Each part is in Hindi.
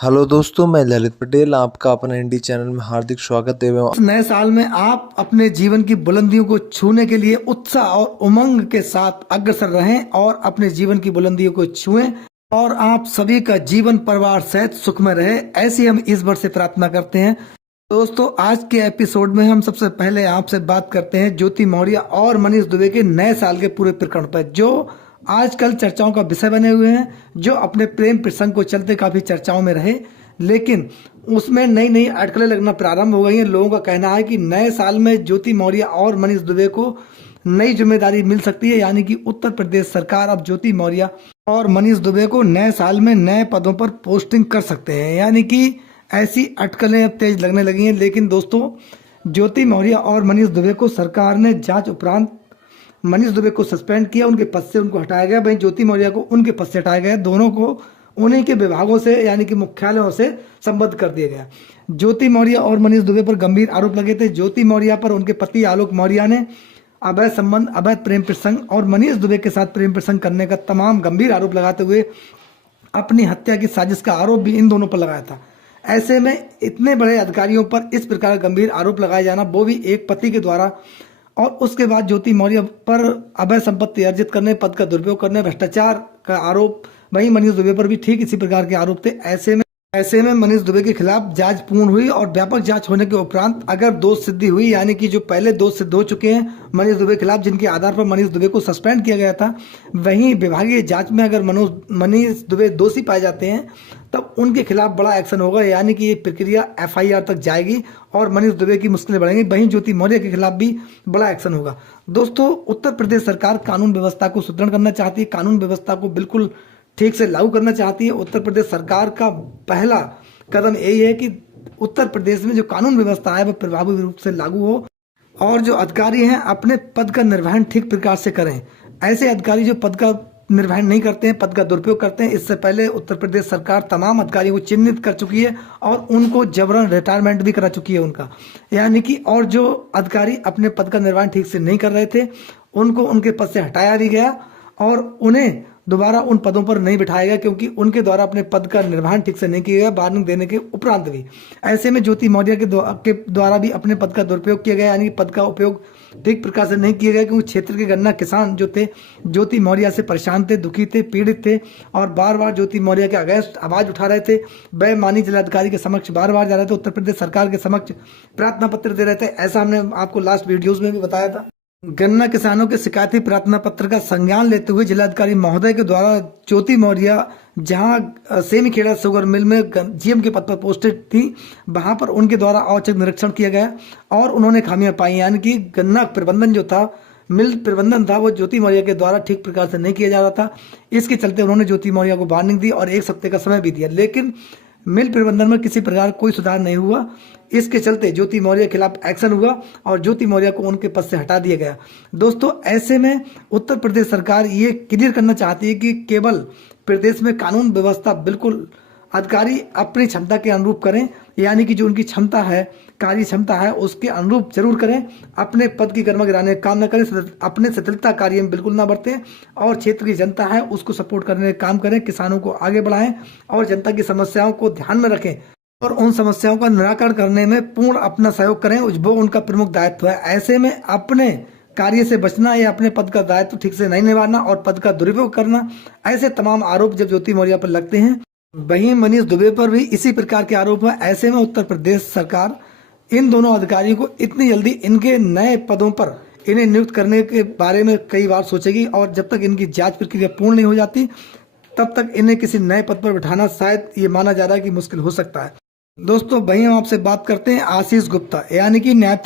हेलो दोस्तों, मैं ललित पटेल आपका अपना इंडी चैनल में हार्दिक स्वागत एवं नए साल में आप अपने जीवन की बुलंदियों को छूने के लिए उत्साह और उमंग के साथ अग्रसर रहें और अपने जीवन की बुलंदियों को छुएं और आप सभी का जीवन परिवार सहित सुखमय रहे, ऐसी हम इस वर्ष से प्रार्थना करते हैं। दोस्तों, आज के एपिसोड में हम सबसे पहले आपसे बात करते हैं ज्योति मौर्य और मनीष दुबे के नए साल के पूरे प्रकरण पर, जो आजकल चर्चाओं का विषय बने हुए हैं, जो अपने प्रेम प्रसंग को चलते काफी चर्चाओं में रहे, लेकिन उसमें नई नई अटकलें लगना प्रारंभ हो गई हैं। लोगों का कहना है कि नए साल में ज्योति मौर्य और मनीष दुबे को नई जिम्मेदारी मिल सकती है, यानी कि उत्तर प्रदेश सरकार अब ज्योति मौर्य और मनीष दुबे को नए साल में नए पदों पर पोस्टिंग कर सकते हैं, यानी कि ऐसी अटकलें अब तेज लगने लगी हैं। लेकिन दोस्तों, ज्योति मौर्य और मनीष दुबे को सरकार ने जांच उपरांत मनीष दुबे को सस्पेंड किया, उनके पद से उनको हटाया गया, वहीं ज्योति मौर्य को उनके पद से हटाया गया। दोनों को उन्हीं के विभागों से यानी कि मुख्यालयों से संबद्ध कर दिया गया। ज्योति मौर्य और मनीष दुबे पर गंभीर आरोप लगे थे। ज्योति मौर्य पर उनके पति आलोक मौर्य ने अवैध संबंध, अवैध प्रेम प्रसंग और मनीष दुबे के साथ प्रेम प्रसंग करने का तमाम गंभीर आरोप लगाते हुए अपनी हत्या की साजिश का आरोप भी इन दोनों पर लगाया था। ऐसे में इतने बड़े अधिकारियों पर इस प्रकार गंभीर आरोप लगाए जाना, वो भी एक पति के द्वारा, और उसके बाद ज्योति मौर्य पर अवैध संपत्ति अर्जित करने, पद का दुरुपयोग करने, भ्रष्टाचार का आरोप, वहीं मनीष दुबे पर भी ठीक इसी प्रकार के आरोप थे। ऐसे में मनीष दुबे के खिलाफ जांच पूर्ण हुई और व्यापक जांच होने के उपरांत अगर दोष सिद्धि हुई, यानी कि जो पहले दोष सिद्ध हो चुके हैं मनीष दुबे के खिलाफ, जिनके आधार पर मनीष दुबे को सस्पेंड किया गया था, वहीं विभागीय जांच में अगर मनीष दुबे दोषी पाए जाते हैं तब उनके खिलाफ बड़ा एक्शन होगा, यानी कि ये प्रक्रिया एफआईआर तक जाएगी और मनीष दुबे की मुश्किलें बढ़ेंगी। वहीं ज्योति मौर्य के खिलाफ भी बड़ा एक्शन होगा। दोस्तों, उत्तर प्रदेश सरकार कानून व्यवस्था को सुदृढ़ करना चाहती है, कानून व्यवस्था को बिल्कुल ठीक से लागू करना चाहती है। उत्तर प्रदेश सरकार का पहला कदम यही है कि उत्तर प्रदेश में जो कानून व्यवस्था है वह प्रभावी रूप से लागू हो और जो अधिकारी हैं अपने पद का निर्वहन ठीक प्रकार से करें। ऐसे अधिकारी जो पद का निर्वहन नहीं करते हैं, पद का दुरुपयोग करते हैं, इससे पहले उत्तर प्रदेश सरकार तमाम अधिकारियों को चिन्हित कर चुकी है और उनको जबरन रिटायरमेंट भी करा चुकी है उनका, यानी कि, और जो अधिकारी अपने पद का निर्वहन ठीक से नहीं कर रहे थे उनको उनके पद से हटाया भी गया और उन्हें दोबारा उन पदों पर नहीं बिठाया गया, क्योंकि उनके द्वारा अपने पद का निर्वहन ठीक से नहीं किया गया, वार्निंग देने के उपरांत भी। ऐसे में ज्योति मौर्य के द्वारा भी अपने पद का दुरुपयोग किया गया, यानी कि पद का उपयोग ठीक प्रकार से नहीं किया गया, क्योंकि क्षेत्र के गन्ना किसान जो थे ज्योति मौर्य से परेशान थे, दुखी थे, पीड़ित थे और बार बार ज्योति मौर्य के अगेंस्ट आवाज उठा रहे थे। बेमानी जिलाधिकारी के समक्ष बार बार जा रहे थे, उत्तर प्रदेश सरकार के समक्ष प्रार्थना पत्र दे रहे थे। ऐसा हमने आपको लास्ट वीडियोज में भी बताया था। गन्ना किसानों के शिकायती प्रार्थना पत्र का संज्ञान लेते हुए जिलाधिकारी महोदय के द्वारा ज्योति मौर्य जहां सेमीखेड़ा शुगर मिल में जीएम के पद पर पोस्टेड थी, वहां पर उनके द्वारा औचक निरीक्षण किया गया और उन्होंने खामियां पाई, यानी कि गन्ना प्रबंधन जो था, मिल प्रबंधन था, वो ज्योति मौर्य के द्वारा ठीक प्रकार से नहीं किया जा रहा था। इसके चलते उन्होंने ज्योति मौर्य को वार्निंग दी और 1 सप्ताह का समय भी दिया, लेकिन मिल प्रबंधन में किसी प्रकार कोई सुधार नहीं हुआ। इसके चलते ज्योति मौर्य के खिलाफ एक्शन हुआ और ज्योति मौर्य को उनके पद से हटा दिया गया। दोस्तों, ऐसे में उत्तर प्रदेश सरकार ये क्लियर करना चाहती है कि केवल प्रदेश में कानून व्यवस्था बिल्कुल अधिकारी अपनी क्षमता के अनुरूप करें, यानी कि जो उनकी क्षमता है, कार्य क्षमता है, उसके अनुरूप जरूर करें, अपने पद की गर्मा गिराने का काम न करें, अपने शिथिलता कार्य में बिल्कुल ना बढ़ते और क्षेत्र की जनता है उसको सपोर्ट करने का काम करें, किसानों को आगे बढ़ाएं और जनता की समस्याओं को ध्यान में रखें और उन समस्याओं का निराकरण करने में पूर्ण अपना सहयोग करें, वो उनका प्रमुख दायित्व है। ऐसे में अपने कार्य से बचना या अपने पद का दायित्व ठीक से नहीं निभाना और पद का दुरुपयोग करना, ऐसे तमाम आरोप जब ज्योति मौर्य पर लगते हैं, वहीं मनीष दुबे पर भी इसी प्रकार के आरोप है। ऐसे में उत्तर प्रदेश सरकार इन दोनों अधिकारियों को इतनी जल्दी इनके नए पदों पर इन्हें नियुक्त करने के बारे में कई बार सोचेगी और जब तक इनकी जांच प्रक्रिया पूर्ण नहीं हो जाती तब तक इन्हें किसी नए पद पर बिठाना शायद ये माना जा रहा है कि मुश्किल हो सकता है। दोस्तों, वहीं हम आपसे बात करते हैं आशीष गुप्ता, यानी कि न्याय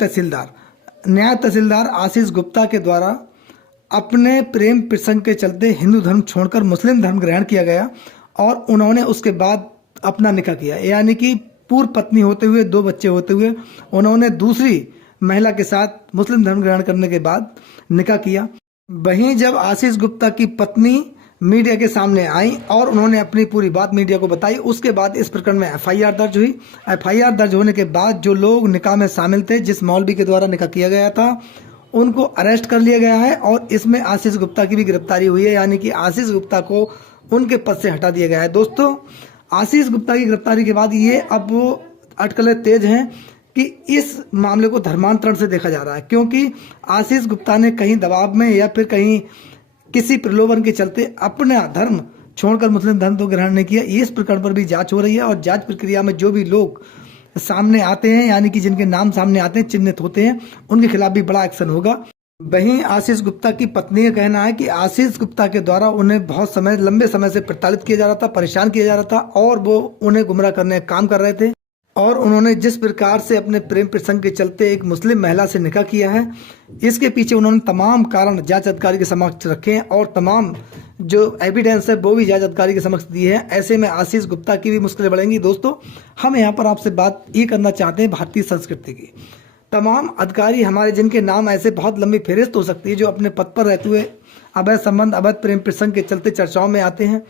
तहसीलदार आशीष गुप्ता के द्वारा अपने प्रेम प्रसंग के चलते हिंदू धर्म छोड़कर मुस्लिम धर्म ग्रहण किया गया और उन्होंने उसके बाद अपना निकाह किया, यानी कि पूर्व पत्नी होते हुए, 2 बच्चे होते हुए उन्होंने दूसरी महिला के साथ मुस्लिम धर्म ग्रहण करने के बाद निकाह किया। वहीं जब आशीष गुप्ता की पत्नी मीडिया के सामने आई और उन्होंने अपनी पूरी बात मीडिया को बताई, उसके बाद इस प्रकरण में एफआईआर दर्ज हुई। एफआईआर दर्ज होने के बाद जो लोग निकाह में शामिल थे, जिस मौलवी के द्वारा निकाह किया गया था, उनको अरेस्ट कर लिया गया है और इसमें आशीष गुप्ता की भी गिरफ्तारी हुई है, यानी कि आशीष गुप्ता को उनके पद से हटा दिया गया है। दोस्तों, आशीष गुप्ता की गिरफ्तारी के बाद ये अब वो अटकलें तेज हैं कि इस मामले को धर्मांतरण से देखा जा रहा है, क्योंकि आशीष गुप्ता ने कहीं दबाव में या फिर कहीं किसी प्रलोभन के चलते अपना धर्म छोड़कर मुस्लिम धर्म तो ग्रहण नहीं किया। इस प्रकरण पर भी जांच हो रही है और जांच प्रक्रिया में जो भी लोग सामने आते हैं, यानी कि जिनके नाम सामने आते हैं, चिन्हित होते हैं, उनके खिलाफ भी बड़ा एक्शन होगा। वहीं आशीष गुप्ता की पत्नी का कहना है कि आशीष गुप्ता के द्वारा उन्हें बहुत समय, लंबे समय से प्रताड़ित किया जा रहा था, परेशान किया जा रहा था और वो उन्हें गुमराह करने का काम कर रहे थे। और उन्होंने जिस प्रकार से अपने प्रेम प्रसंग के चलते एक मुस्लिम महिला से निकाह किया है, इसके पीछे उन्होंने तमाम कारण जांच अधिकारी के समक्ष रखे हैं और तमाम जो एविडेंस है वो भी जांच अधिकारी के समक्ष दिए हैं। ऐसे में आशीष गुप्ता की भी मुश्किलें बढ़ेंगी। दोस्तों, हम यहाँ पर आपसे बात ये करना चाहते हैं भारतीय संस्कृति की। तमाम अधिकारी हमारे जिनके नाम ऐसे बहुत लंबी फहरिस्त हो सकती है, जो अपने पद पर रहते हुए अवैध संबंध, अवैध प्रेम प्रसंग के चलते चर्चाओं में आते हैं,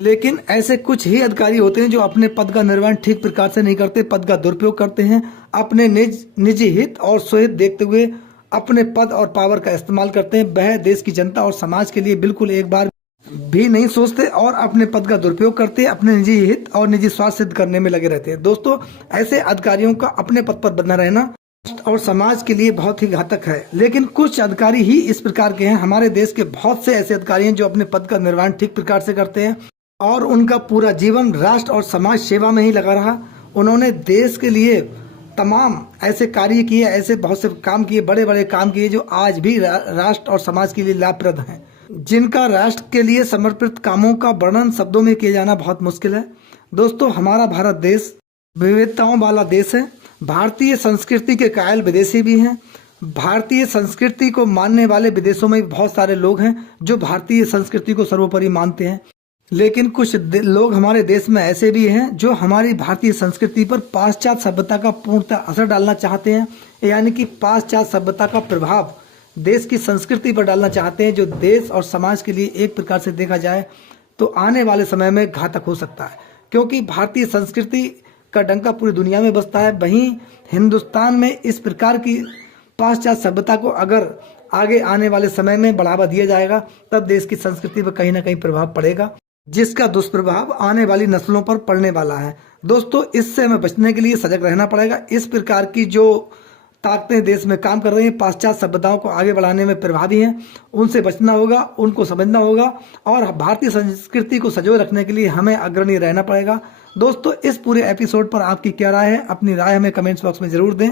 लेकिन ऐसे कुछ ही अधिकारी होते हैं जो अपने पद का निर्वहन ठीक प्रकार से नहीं करते, पद का दुरुपयोग करते हैं, अपने निजी हित और स्वहित देखते हुए अपने पद और पावर का इस्तेमाल करते हैं। वह देश की जनता और समाज के लिए बिल्कुल एक बार भी नहीं सोचते और अपने पद का दुरुपयोग करते हैं, अपने निजी हित और निजी स्वार्थ सिद्ध करने में लगे रहते हैं। दोस्तों, ऐसे अधिकारियों का अपने पद पर बना रहना और समाज के लिए बहुत ही घातक है। लेकिन कुछ अधिकारी ही इस प्रकार के हैं। हमारे देश के बहुत से ऐसे अधिकारी हैं जो अपने पद का निर्वहन ठीक प्रकार से करते हैं और उनका पूरा जीवन राष्ट्र और समाज सेवा में ही लगा रहा। उन्होंने देश के लिए तमाम ऐसे कार्य किए, ऐसे बहुत से काम किए, बड़े बड़े काम किए जो आज भी राष्ट्र और समाज के लिए लाभप्रद हैं, जिनका राष्ट्र के लिए समर्पित कामों का वर्णन शब्दों में किया जाना बहुत मुश्किल है। दोस्तों, हमारा भारत देश विविधताओं वाला देश है। भारतीय संस्कृति के कायल विदेशी भी हैं। भारतीय संस्कृति को मानने वाले विदेशों में बहुत सारे लोग हैं जो भारतीय संस्कृति को सर्वोपरि मानते हैं। लेकिन कुछ लोग हमारे देश में ऐसे भी हैं जो हमारी भारतीय संस्कृति पर पाश्चात्य सभ्यता का पूर्णतः असर डालना चाहते हैं, यानी कि पाश्चात्य सभ्यता का प्रभाव देश की संस्कृति पर डालना चाहते हैं, जो देश और समाज के लिए एक प्रकार से देखा जाए तो आने वाले समय में घातक हो सकता है, क्योंकि भारतीय संस्कृति का डंका पूरी दुनिया में बजता है। वहीं हिंदुस्तान में इस प्रकार की पाश्चात्य सभ्यता को अगर आगे आने वाले समय में बढ़ावा दिया जाएगा, तब देश की संस्कृति पर कहीं ना कहीं प्रभाव पड़ेगा, जिसका दुष्प्रभाव आने वाली नस्लों पर पड़ने वाला है। दोस्तों, इससे हमें बचने के लिए सजग रहना पड़ेगा। इस प्रकार की जो ताकतें देश में काम कर रही हैं, पाश्चात्य सभ्यताओं को आगे बढ़ाने में प्रभावी हैं, उनसे बचना होगा, उनको समझना होगा और भारतीय संस्कृति को संजोए रखने के लिए हमें अग्रणी रहना पड़ेगा। दोस्तों, इस पूरे एपिसोड पर आपकी क्या राय है? अपनी राय हमें कमेंट्स बॉक्स में जरूर दें।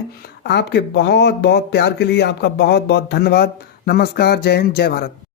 आपके बहुत बहुत प्यार के लिए आपका बहुत बहुत धन्यवाद। नमस्कार, जय हिंद, जय भारत।